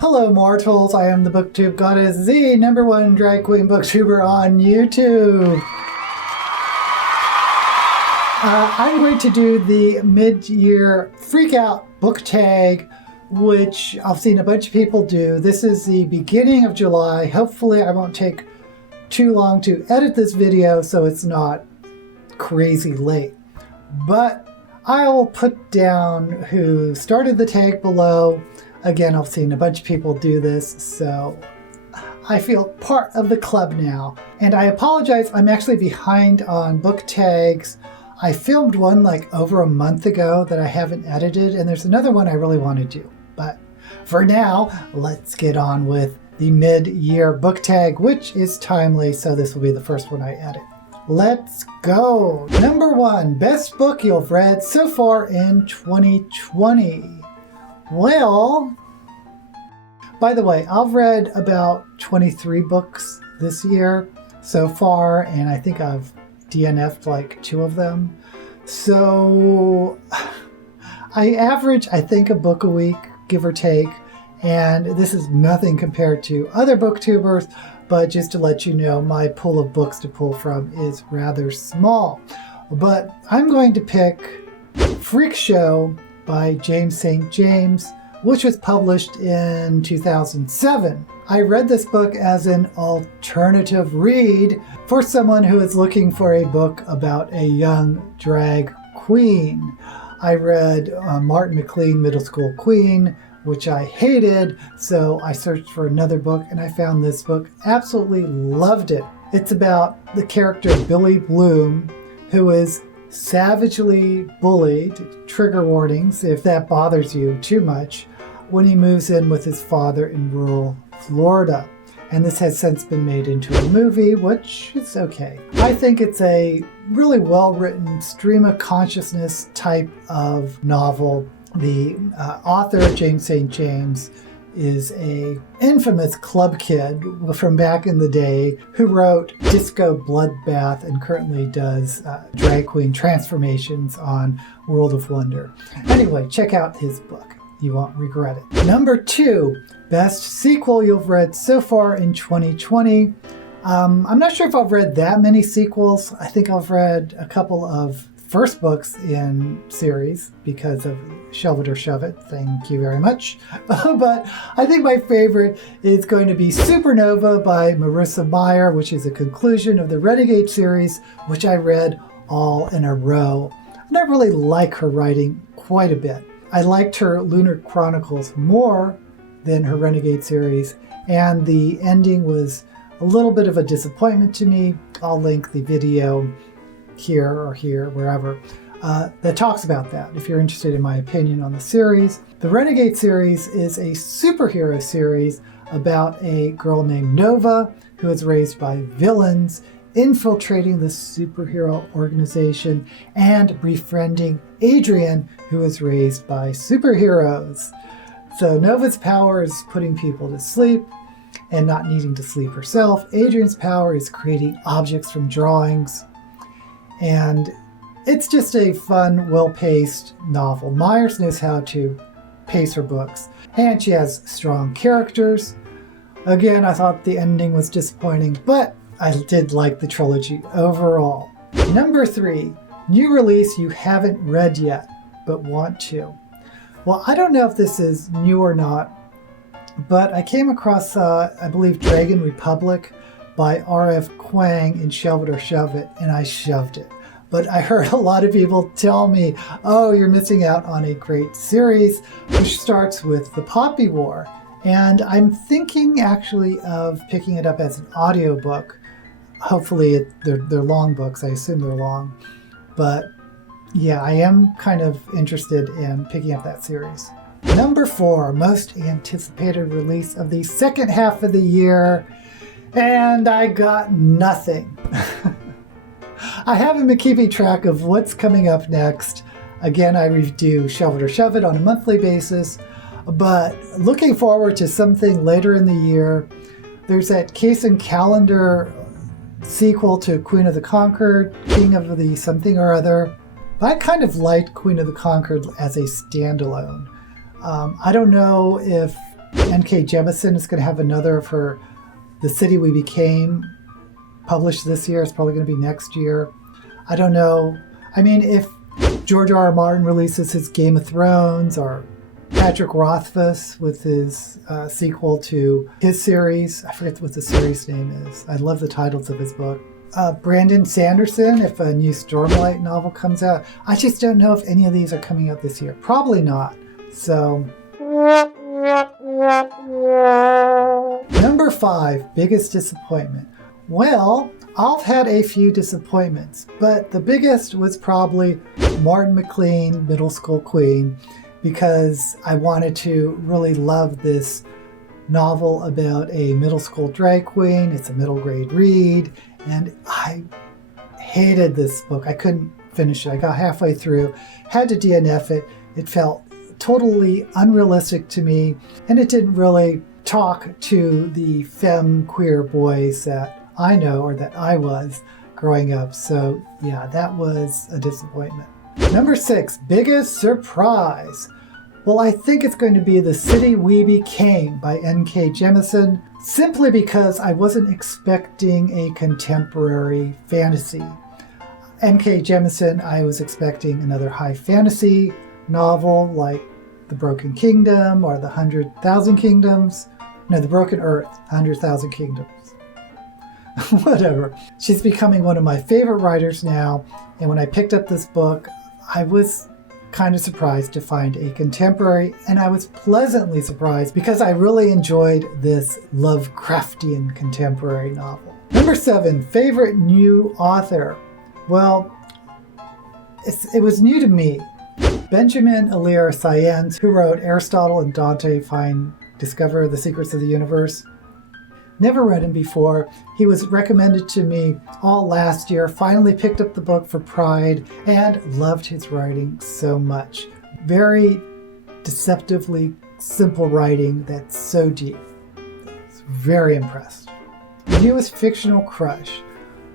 Hello mortals, I am the BookTube Goddess, the #1 drag queen booktuber on YouTube. I'm going to do the mid-year freak-out book tag, which I've seen a bunch of people do. This is the beginning of July. Hopefully I won't take too long to edit this video so it's not crazy late. But I'll put down who started the tag below. Again, I've seen a bunch of people do this, so I feel part of the club now. And I apologize, I'm actually behind on book tags. I filmed one like over a month ago that I haven't edited, and there's another one I really want to do. But for now, let's get on with the mid-year book tag, which is timely, so this will be the first one I edit. Let's go! #1, best book you've read so far in 2020. Well, by the way, I've read about 23 books this year so far, and I think I've DNF'd like 2 of them. So I average, I think, a book a week, give or take, and this is nothing compared to other booktubers, but just to let you know, my pool of books to pull from is rather small. But I'm going to pick Freak Show by James St. James, which was published in 2007. I read this book as an alternative read for someone who is looking for a book about a young drag queen. I read Martin McLean, Middle School Queen, which I hated, so I searched for another book and I found this book. Absolutely loved it. It's about the character Billy Bloom, who is savagely bullied, trigger warnings if that bothers you too much, when he moves in with his father in rural Florida. And this has since been made into a movie, which is okay. I think it's a really well-written stream of consciousness type of novel. The author, James St. James, is a infamous club kid from back in the day who wrote Disco Bloodbath and currently does drag queen transformations on World of Wonder. Anyway, check out his book. You won't regret it. #2, best sequel you've read so far in 2020. I'm not sure if I've read that many sequels. I think I've read a couple of first books in series because of Shelve It or Shove It. Thank you very much. But I think my favorite is going to be Supernova by Marissa Meyer, which is a conclusion of the Renegade series, which I read all in a row. And I really like her writing quite a bit. I liked her Lunar Chronicles more than her Renegade series, and the ending was a little bit of a disappointment to me. I'll link the video here or here, wherever, that talks about that, if you're interested in my opinion on the series. The Renegade series is a superhero series about a girl named Nova who is raised by villains, infiltrating the superhero organization and befriending Adrian, who is raised by superheroes. So Nova's power is putting people to sleep and not needing to sleep herself. Adrian's power is creating objects from drawings. And it's just a fun, well-paced novel. Myers knows how to pace her books, and she has strong characters. Again, I thought the ending was disappointing, but I did like the trilogy overall. #3, new release you haven't read yet, but want to. Well, I don't know if this is new or not, but I came across, I believe, Dragon Republic by R.F. Kuang in Shelve It or Shove It, and I shoved it. But I heard a lot of people tell me, oh, you're missing out on a great series, which starts with the Poppy War. And I'm thinking actually of picking it up as an audiobook. Hopefully they're long books, I assume they're long. But yeah, I am kind of interested in picking up that series. #4, most anticipated release of the second half of the year. And I got nothing. I haven't been keeping track of what's coming up next. Again, I do Shelve It or Shove It on a monthly basis, but looking forward to something later in the year. There's that Case and Calendar sequel to Queen of the Conquered, King of the something or other. But I kind of liked Queen of the Conquered as a standalone. I don't know if N.K. Jemisin is going to have another of her The City We Became published this year. It's probably going to be next year. I don't know. I mean, if George R. R. Martin releases his Game of Thrones, or Patrick Rothfuss with his sequel to his series. I forget what the series name is. I love the titles of his book. Brandon Sanderson, if a new Stormlight novel comes out. I just don't know if any of these are coming out this year. Probably not. So, number 5, biggest disappointment. Well, I've had a few disappointments, but the biggest was probably Martin McLean, Middle School Queen, because I wanted to really love this novel about a middle school drag queen. It's a middle grade read, and I hated this book. I couldn't finish it. I got halfway through, had to DNF it. It felt totally unrealistic to me, and it didn't really talk to the femme queer boys that I know, or that I was growing up. So yeah, that was a disappointment. Number 6, biggest surprise. Well, I think it's going to be The City We Became by N.K. Jemisin, simply because I wasn't expecting a contemporary fantasy. N.K. Jemisin, I was expecting another high fantasy novel like The Broken Kingdom or The 100,000 Kingdoms. No, The Broken Earth, 100,000 Kingdoms. Whatever. She's becoming one of my favorite writers now, and when I picked up this book, I was kind of surprised to find a contemporary, and I was pleasantly surprised because I really enjoyed this Lovecraftian contemporary novel. Number 7, favorite new author. Well, it was new to me. Benjamin Alir Sayens, who wrote Aristotle and Dante Discover the Secrets of the Universe. Never read him before. He was recommended to me all last year. Finally picked up the book for Pride and loved his writing so much. Very deceptively simple writing that's so deep. Very impressed. Newest fictional crush.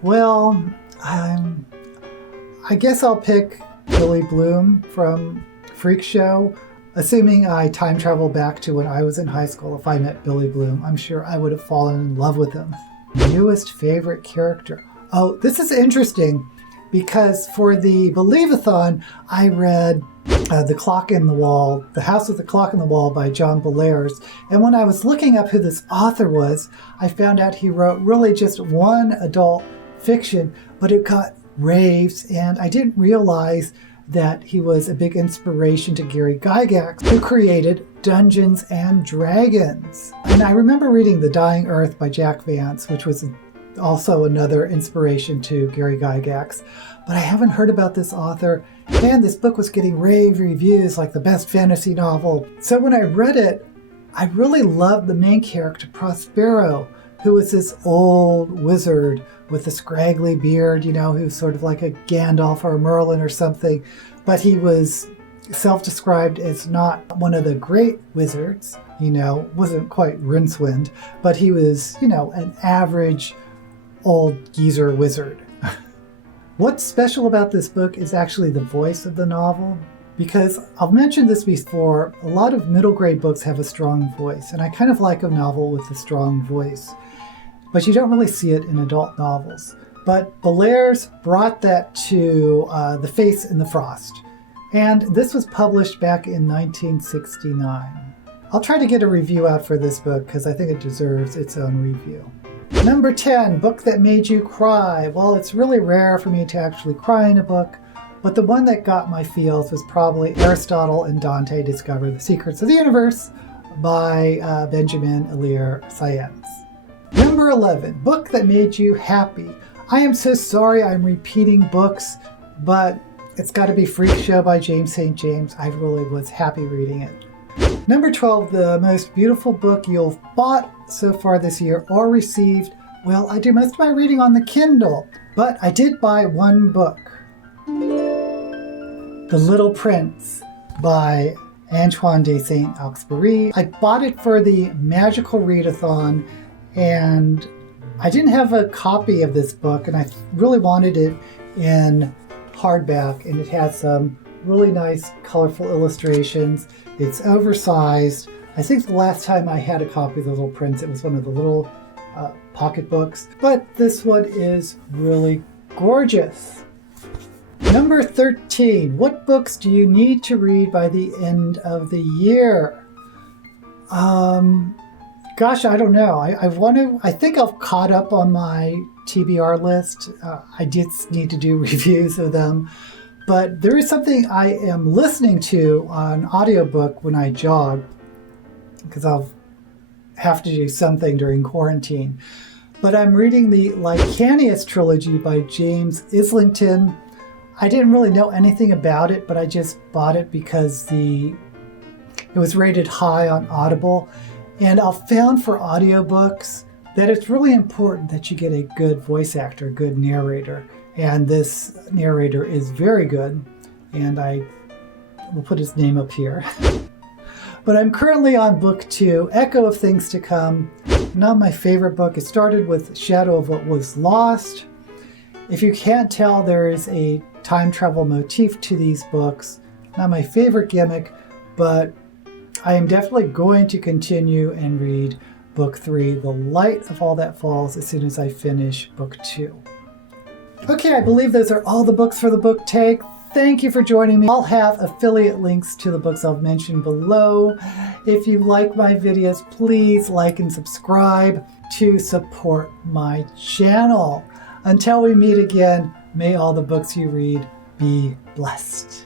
Well, I guess I'll pick Billy Bloom from Freak Show. Assuming I time travel back to when I was in high school, if I met Billy Bloom, I'm sure I would have fallen in love with him. Newest favorite character. Oh, this is interesting because for the Believe-a-thon, I read The Clock in the Wall, The House with the Clock in the Wall by John Bellairs. And when I was looking up who this author was, I found out he wrote really just one adult fiction, but it got raves, and I didn't realize that he was a big inspiration to Gary Gygax, who created Dungeons and Dragons. And I remember reading The Dying Earth by Jack Vance, which was also another inspiration to Gary Gygax. But I haven't heard about this author, and this book was getting rave reviews like the best fantasy novel. So when I read it, I really loved the main character, Prospero, who was this old wizard with a scraggly beard, who's sort of like a Gandalf or a Merlin or something. But he was self-described as not one of the great wizards, wasn't quite Rincewind, but he was, an average old geezer wizard. What's special about this book is actually the voice of the novel, because I've mentioned this before, a lot of middle grade books have a strong voice, and I kind of like a novel with a strong voice. But you don't really see it in adult novels. But Bellairs brought that to The Face in the Frost. And this was published back in 1969. I'll try to get a review out for this book because I think it deserves its own review. Number 10, book that made you cry. Well, it's really rare for me to actually cry in a book, but the one that got my feels was probably Aristotle and Dante Discover the Secrets of the Universe by Benjamin Alir Sayens. Number 11, book that made you happy. I am so sorry I'm repeating books, but it's got to be Freak Show by James St. James. I really was happy reading it. Number 12, the most beautiful book you've bought so far this year or received. Well, I do most of my reading on the Kindle, but I did buy one book. The Little Prince by Antoine de Saint-Exupéry. I bought it for the Magical Readathon, and I didn't have a copy of this book, and I really wanted it in hardback, and it has some really nice colorful illustrations. It's oversized, I think the last time I had a copy of The Little Prince, it was one of the little pocket books. But this one is really gorgeous. Number 13. What books do you need to read by the end of the year? Gosh, I don't know. I think I've caught up on my TBR list. I just need to do reviews of them. But there is something I am listening to on audiobook when I jog, because I'll have to do something during quarantine. But I'm reading the Licanius trilogy by James Islington. I didn't really know anything about it, but I just bought it because it was rated high on Audible. And I've found for audiobooks that it's really important that you get a good voice actor, a good narrator. And this narrator is very good. And I will put his name up here. But I'm currently on book 2, Echo of Things to Come. Not my favorite book. It started with Shadow of What Was Lost. If you can't tell, there is a time travel motif to these books. Not my favorite gimmick, but I am definitely going to continue and read book 3, The Light of All That Falls, as soon as I finish book 2. Okay, I believe those are all the books for the book tag. Thank you for joining me. I'll have affiliate links to the books I've mentioned below. If you like my videos, please like and subscribe to support my channel. Until we meet again, may all the books you read be blessed.